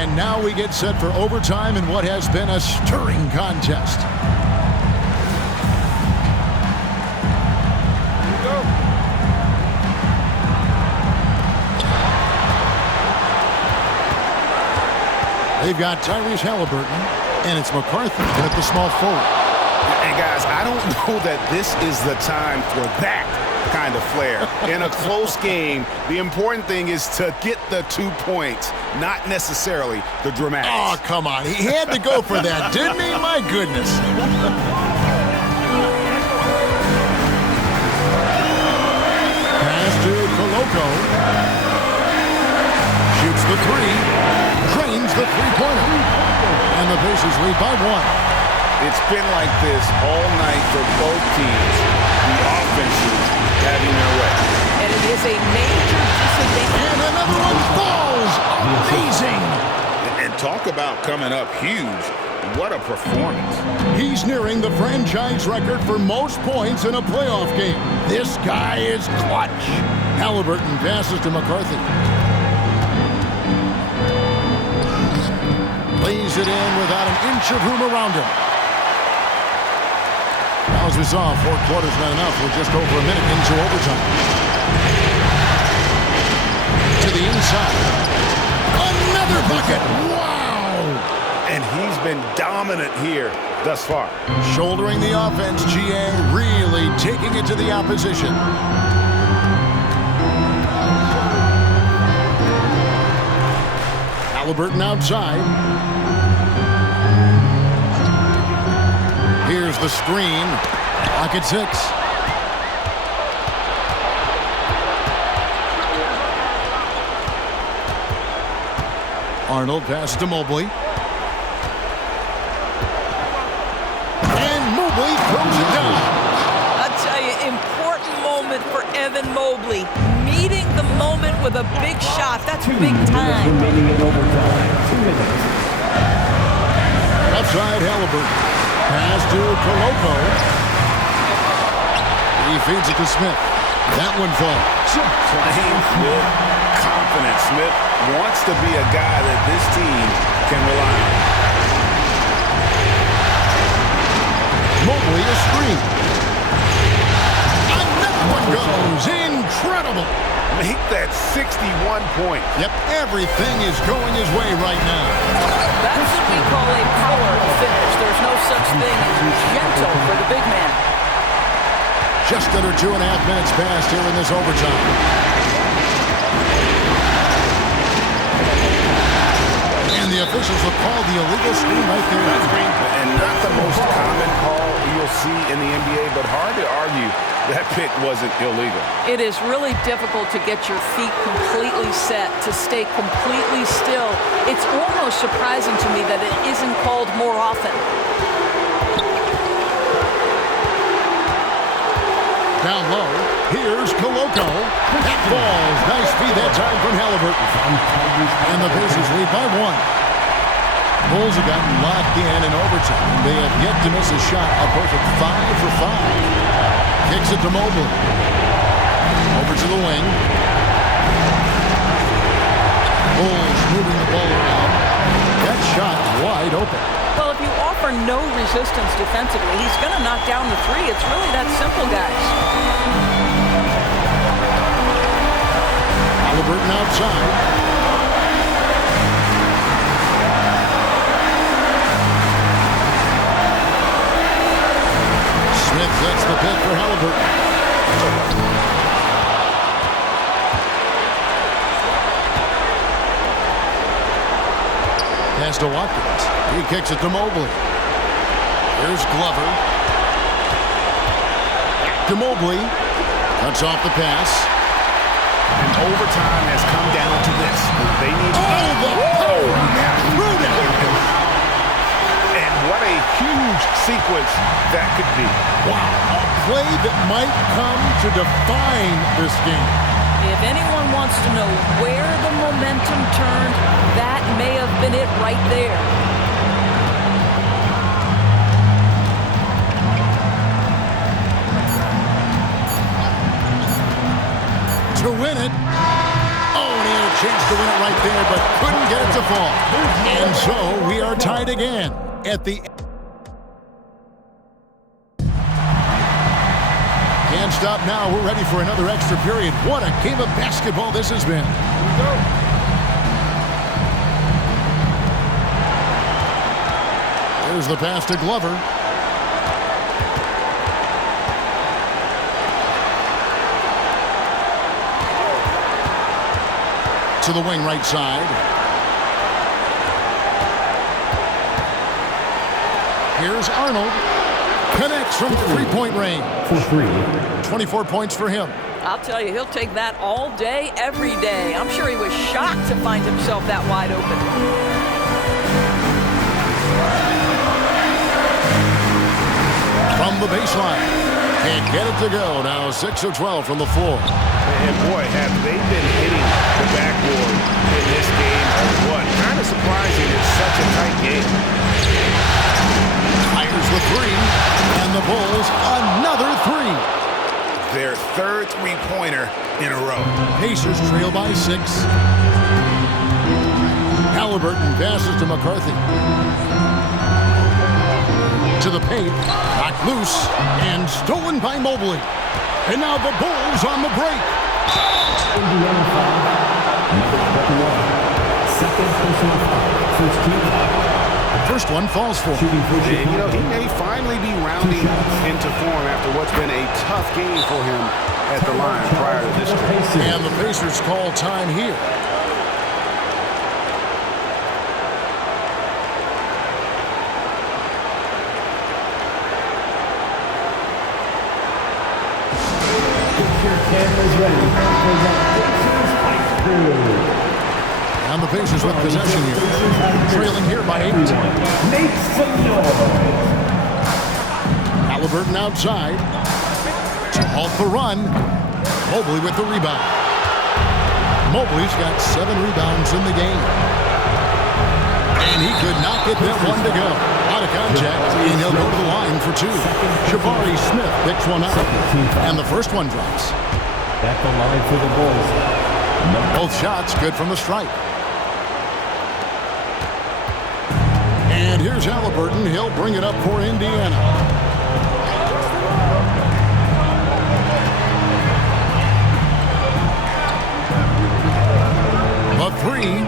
And now we get set for overtime in what has been a stirring contest. They've got Tyrese Halliburton, and it's McCarthy at the small forward. And guys, I don't know that this is the time for that kind of flair. In a close game, the important thing is to get the 2 points, not necessarily the dramatics. Oh, come on. He had to go for that, didn't he? My goodness. Pass to Koloko. Shoots the three. Drains the three-pointer. And the Pacers lead by 1. It's been like this all night for both teams. The offenses having their way. And it is a major disadvantage. And another one falls. Amazing. And talk about coming up huge. What a performance. He's nearing the franchise record for most points in a playoff game. This guy is clutch. Halliburton passes to McCarthy. Lays it in without an inch of room around him. Now, as we saw, 4 quarters not enough. We're just over a minute into overtime. To the inside. Another bucket. Wow! And he's been dominant here thus far. Shouldering the offense, GA really taking it to the opposition. Halliburton outside. Here's the screen. Clock at 6. Arnold passes to Mobley. And Mobley throws it down. I'll tell you, important moment for Evan Mobley. Meeting the moment with a big shot. That's big time. Remaining in overtime. 2 minutes. Outside Halliburton. Pass to Koloko. He feeds it to Smith. That one falls. Playing with confidence. Smith wants to be a guy that this team can rely on. Mobley a screen. Another one goes. Incredible. Make that 61 points. Yep, everything is going his way right now. That's what we call a power finish. There's no such thing as gentle for the big man. Just under 2.5 minutes passed here in this overtime. And the officials have called the illegal screen right there. And not the most common call you'll see in the NBA, but hard to argue that pick wasn't illegal. It is really difficult to get your feet completely set, to stay completely still. It's almost surprising to me that it isn't called more often. Down low, here's Koloko. That falls. Nice feed that time from Halliburton. And the Pacers lead by 1. Bulls have gotten locked in overtime. They have yet to miss a shot. A perfect 5 for 5. Kicks it to Mobley. Over to the wing. Bulls moving the ball around. That shot wide open. Well, if you offer no resistance defensively, he's going to knock down the 3. It's really that simple, guys. Halliburton outside. Smith gets the pick for Halliburton. Pass to Watkins. He kicks it to Mobley. Here's Glover. Back to Mobley. Cuts off the pass. And overtime has come down to this. They need the power! Through that. And what a huge sequence that could be. Wow, a play that might come to define this game. If anyone wants to know where the momentum turned, that may have been it right there. To win it. Oh, and he had a chance to win it right there, but couldn't get it to fall. And so we are tied again at the end. Can't stop now. We're ready for another extra period. What a game of basketball this has been. Here we go. Here's the pass to Glover. To the wing right side. Here's Arnold. Connects from three-point range. For 3. 24 points for him. I'll tell you, he'll take that all day, every day. I'm sure he was shocked to find himself that wide open. From the baseline. Can't get it to go. Now 6 of 12 from the floor. And boy, have they been hitting the backboard in this game or what? Kind of surprising. It's such a tight game. Fires the three. And the Bulls another three. Their third three-pointer in a row. Pacers trail by 6. Halliburton passes to McCarthy. To the paint, knocked loose, and stolen by Mobley. And now the Bulls on the break. Indiana foul. Number 21. Second personal foul. First team foul. First one falls for him. Shooting for And, Chicago. he may finally be rounding into form after what's been a tough game for him at the line prior to this trip. And the Pacers call time here. Your cameras ready for the Pacers Ice Crew. And the Pacers with possession here. Trailing here by 8. Make some noise. Halliburton outside. To halt the run. Mobley with the rebound. Mobley's got 7 rebounds in the game. And he could not get that one to go. Out of contact, and he'll go to the line for 2. Jabari Smith picks one up. And the first one drops. At the line for the Bulls. Both shots good from the stripe. And here's Halliburton. He'll bring it up for Indiana. A three.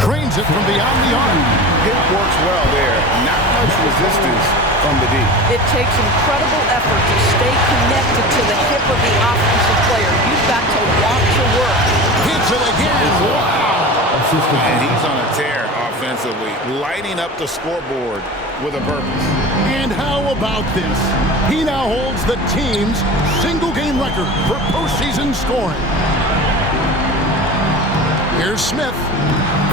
Trains it from beyond the arc. It works well there. Not much resistance from the D. It takes incredible effort to stay connected to the hip of the offensive player. You've got to want to work. Hits it again. Wow. And he's on a tear offensively, lighting up the scoreboard with a purpose. And how about this? He now holds the team's single-game record for postseason scoring. Here's Smith.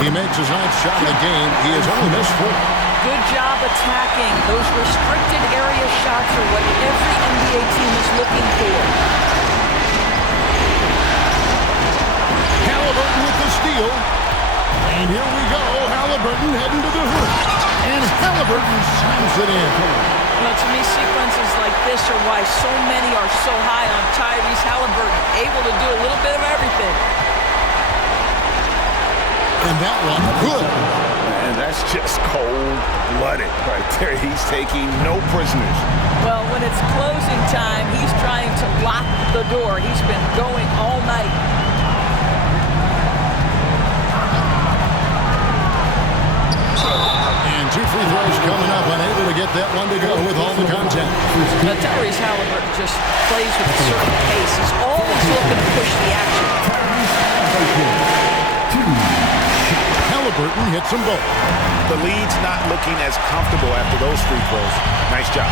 He makes his 9th shot of the game. He has only missed 4. Good job attacking. Those restricted area shots are what every NBA team is looking for. Halliburton with the steal. And here we go. Halliburton heading to the hoop. And Halliburton slams it in. Well, to me, sequences like this are why so many are so high on Tyrese Halliburton. Able to do a little bit of everything. And that one, good. And that's just cold-blooded right there. He's taking no prisoners. Well, when it's closing time, he's trying to lock the door. He's been going all night. And 2 free throws coming up. Unable to get that one to go with all the contact. Now, Tyrese Halliburton just plays with a certain pace. He's always looking to push the action. Halliburton hits them both. The lead's not looking as comfortable after those free throws. Nice job.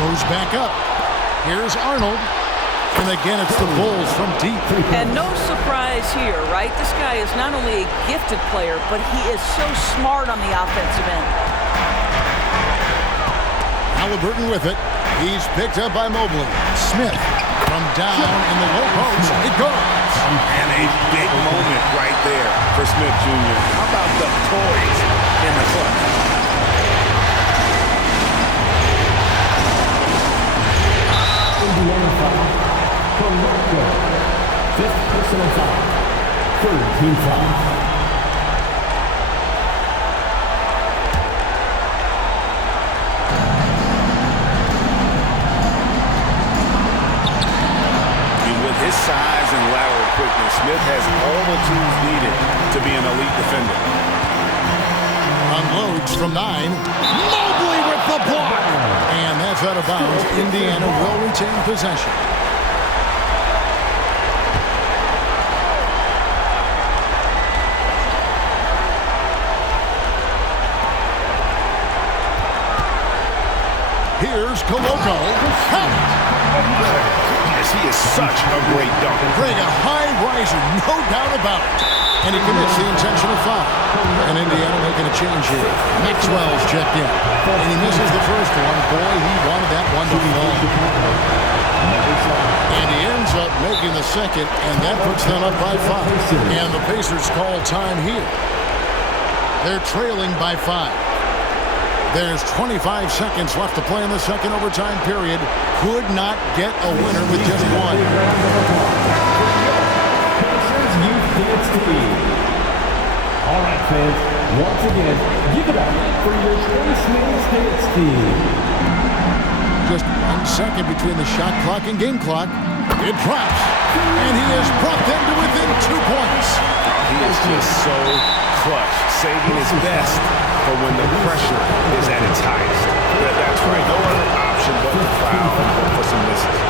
Goes back up. Here's Arnold. And again, it's the Bulls from deep. And no surprise here, right? This guy is not only a gifted player, but he is so smart on the offensive end. Halliburton with it. He's picked up by Mobley. Smith from down in the low post. It goes. And a big moment right there for Smith Jr. How about the poise in the clutch? foul. Koloko. Fifth personal foul. Third team foul. His size and lateral quickness, Smith has all the tools needed to be an elite defender. Unloads from 9. Mobley with the block. And that's out of bounds. Indiana will retain possession. Here's Koloko. He is such a great dunker. Greg, a high riser, no doubt about it. And he commits the intentional foul. And Indiana making a change here. Maxwell's checked in. And he misses the first one. Boy, he wanted that one to fall. And he ends up making the second, and that puts them up by 5. And the Pacers call time here. They're trailing by 5. There's 25 seconds left to play in the second overtime period. Could not get a winner with just one. Pacers Youth Dance Team. All right, fans. Once again, give it up for your Trace Mays Dance Team. Just 1 second between the shot clock and game clock. It drops. And he has brought them to within 2 points. He is just so clutch, saving his best for when the pressure is at its highest. That's right. No other option but to foul and hope for some misses.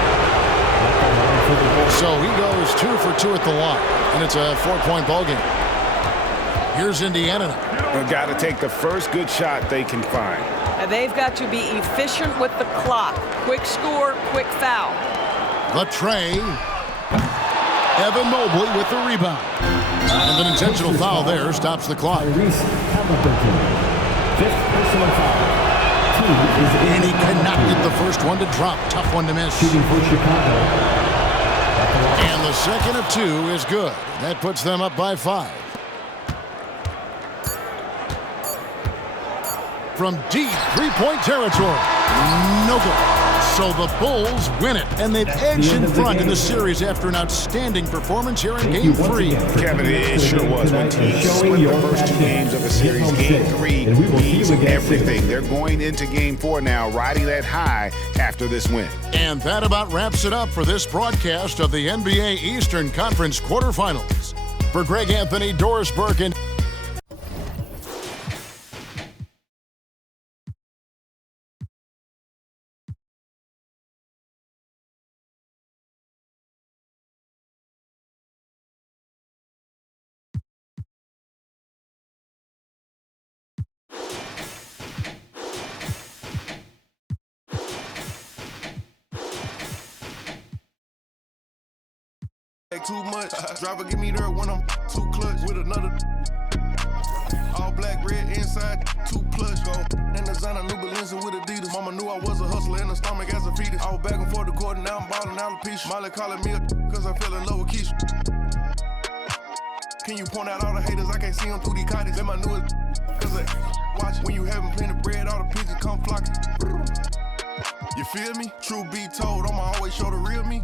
So he goes 2 for 2 at the line, and it's a 4-point ball game. Here's Indiana now. They've got to take the first good shot they can find. And they've got to be efficient with the clock. Quick score, quick foul. The tray. Evan Mobley with the rebound. And an intentional foul there stops the clock. Reese Halliburton. Fifth personal foul. Team is in. And he cannot get the first one to drop. Tough one to miss. Shooting for Chicago. And the second of 2 is good. That puts them up by 5. From deep three-point territory. No good. So the Bulls win it, and they've edged in front in the series after an outstanding performance here in Game 3. Kevin, it sure was. When teams split the first 2 games of a series, Game 3 means everything. They're going into Game 4 now, riding that high after this win. And that about wraps it up for this broadcast of the NBA Eastern Conference quarterfinals. For Greg Anthony, Doris Burke, and too much. Driver give me there when I'm too clutch with another. All black, red inside, too plush. Go and designer new Balenci with Adidas. Mama knew I was a hustler in the stomach as a fetus. I was back and forth the court and now I'm balling out a piece. Molly calling me cause I fell in love with Keisha. Can you point out all the haters? I can't see them through these cottage. Let my newest cause I watch when you having plenty of bread, all the pigeons come flocking. You feel me? True be told, I'ma always show the real me.